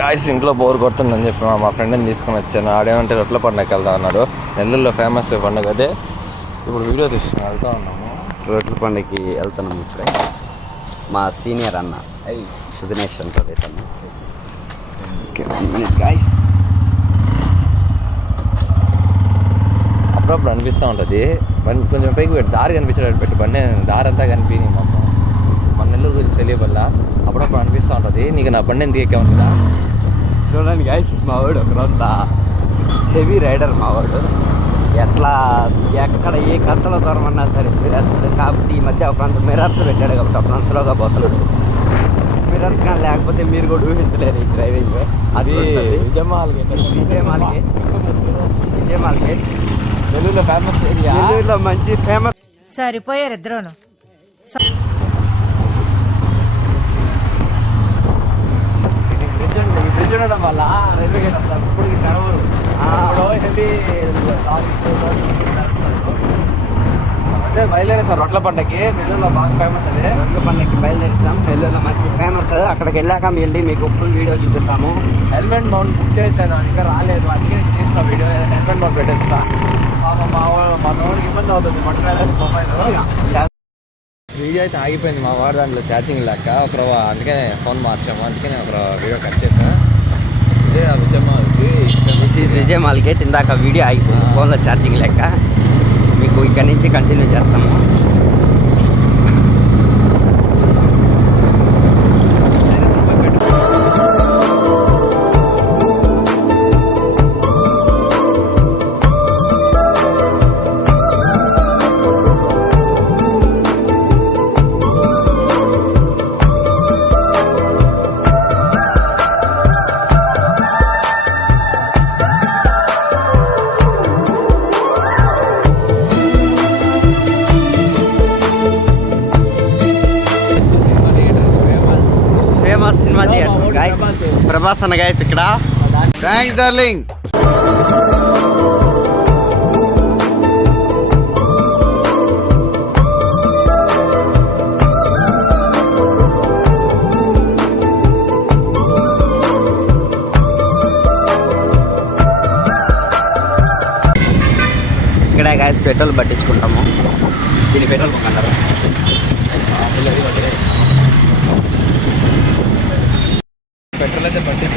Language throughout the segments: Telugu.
గాయస్ ఇంట్లో బోర్ కొడుతుందని చెప్పి మా ఫ్రెండ్ని తీసుకొని వచ్చాను. ఆడేమంటే రొట్ల పండుగకి వెళ్తా అన్నాడు. నెల్లూరులో ఫేమస్ పండుగ అదే. ఇప్పుడు వీడియో తీసుకుని వెళ్తా ఉన్నాము. రొట్టెల పండుగకి వెళ్తున్నాము. ఇప్పుడే మా సీనియర్ అన్న సుదినేష్ అంటారు ఇతను. గాయస్ అప్పుడప్పుడు అనిపిస్తూ ఉంటుంది. బండి కొంచెం పైకి పెట్టి దారి కనిపించేటట్టు పెట్టి బండి దారి అంతా కనిపించి మొత్తం మన నెల్లూరు గురించి తెలియవల్ల అప్పుడప్పుడు అనిపిస్తూ ఉంటుంది. నీకు నా బండి ఎందుకు ఎక్కాము కదా. చూడండి గాయస్, మా వాడు ఒకరంత హెవీ రైడర్. మా వాడు ఎట్లా ఎక్కడ ఏ కట్టల దూరం అన్నా సరే వేస్తాడు. కాబట్టి ఈ మధ్య ఒక మిరర్స్ పెట్టాడు కాబట్టి ఒక స్లోగా పోతున్నాడు. మిరర్స్ కానీ లేకపోతే మీరు కూడా ఊహించలేరు ఈ డ్రైవింగ్. అది విజయమాల్కి నెల్లూరులో ఫేమస్ ఏరియా. నెల్లూరులో మంచి ఫేమస్. సరిపోయారు ఇద్దరును. బ్రిడ్జ్ ఉండడం వల్ల రైల్వే గేట్ వస్తారు. ఇప్పుడు కరవరు అంటే బయలుదేరే సార్ రొట్ల పంటకి. నెల్లూరులో బాగా ఫేమస్ అదే. రొట్టెల పండుగకి బయలుదేరుతాం. నెల్లూరులో మంచి ఫేమస్. అక్కడికి వెళ్ళాక వెళ్ళి మీకు ఫుల్ వీడియో చూపిస్తాము. హెల్మెట్ మౌంట్ బుక్ చేశాను, ఇంకా రాలేదు. అందుకే చేస్తా వీడియో. హెల్మెట్ మౌంట్ పెట్టేస్తా. మా వాడికి ఇబ్బంది అవుతుంది పట్టుకోలేదు మొబైల్. వీడియో అయితే ఆగిపోయింది మా వాడు దాంట్లో ఛార్జింగ్ లేక. ఒక అందుకే ఫోన్ మార్చాము. అందుకని ఒక వీడియో కట్ చేసాను. ఇదే విజయ్ మార్కెట్. ఇందాక వీడియో ఆగిపోయింది ఫోన్లో ఛార్జింగ్ లేక. మీకు ఇక్కడి నుంచి కంటిన్యూ చేస్తాము. Cinema theatre guys. ప్రభాస్ అన్న గాయస్ ఇక్కడ. Thanks darling. ఇక్కడ గాయస్ పెట్రోల్ పట్టించుకుంటాము. దీని పెట్రోల్ కొనుక్కుంటారు.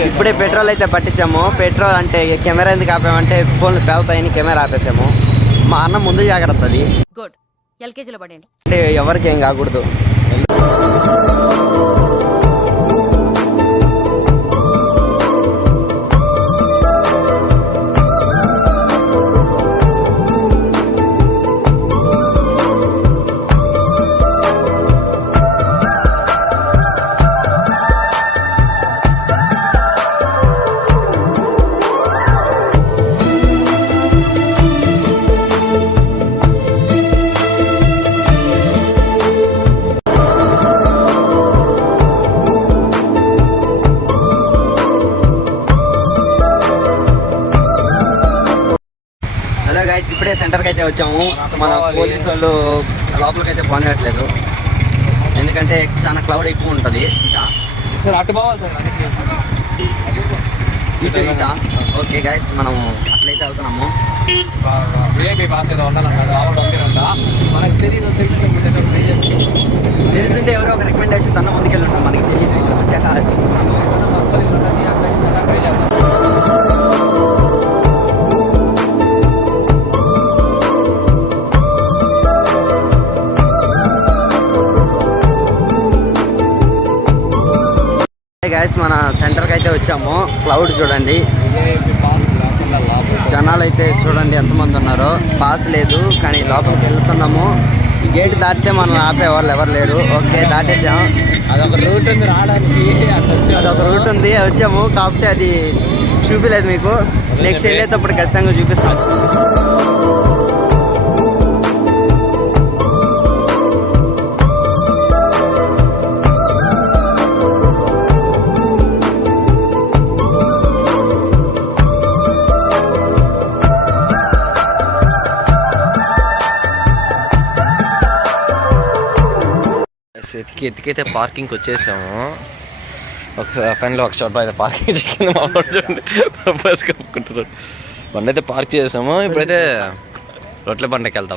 ఇప్పుడే పెట్రోల్ అయితే పట్టించాము. పెట్రోల్ అంటే కెమెరా ఎందుకు ఆపామంటే ఫోన్లు పేలుతాయని కెమెరా ఆపేసాము. మా అన్న ముందు జాగ్రత్త. అది అంటే ఎవరికి ఏం కాకూడదు. ఇప్పుడే సెంటర్కి అయితే వచ్చాము. మన పోలీసు వాళ్ళు లోపలికి అయితే పోనట్లేదు. ఎందుకంటే చాలా క్లౌడ్ ఎక్కువ ఉంటుంది. ఓకే గైస్, మనం అట్లయితే వెళ్తున్నాము. తెలిసింటే ఎవరో ఒక రికమెండేషన్ తన ముందుకెళ్ళి ఉంటాం. మనకి తెలియదు వచ్చాక చూస్తున్నాము. గైస్ మన సెంటర్కి అయితే వచ్చాము. క్లౌడ్ చూడండి, జనాలు అయితే చూడండి ఎంతమంది ఉన్నారో. పాస్ లేదు కానీ లోపలికి వెళ్తున్నాము. ఈ గేట్ దాటితే మనం ఆపేవాళ్ళు ఎవరు లేరు. ఓకే దాటేసాం. అదొక రూట్ ఉంది రావడానికి. అదొక రూట్ ఉంది, వచ్చాము. కాకపోతే అది చూపించలేదు మీకు. నెక్స్ట్ వెళ్ళేటప్పుడు ఖచ్చితంగా చూపిస్తాను. ఎతికైతే పార్కింగ్కి వచ్చేసాము. ఫైనల్ ఒక చోట అయితే పార్కింగ్ చెక్కింది మా వాడు చూడండి పర్పస్ కప్పుకుంటున్నాడు. బండి అయితే పార్క్ చేసాము. ఇప్పుడైతే రొట్టెల బండికి వెళ్తాం.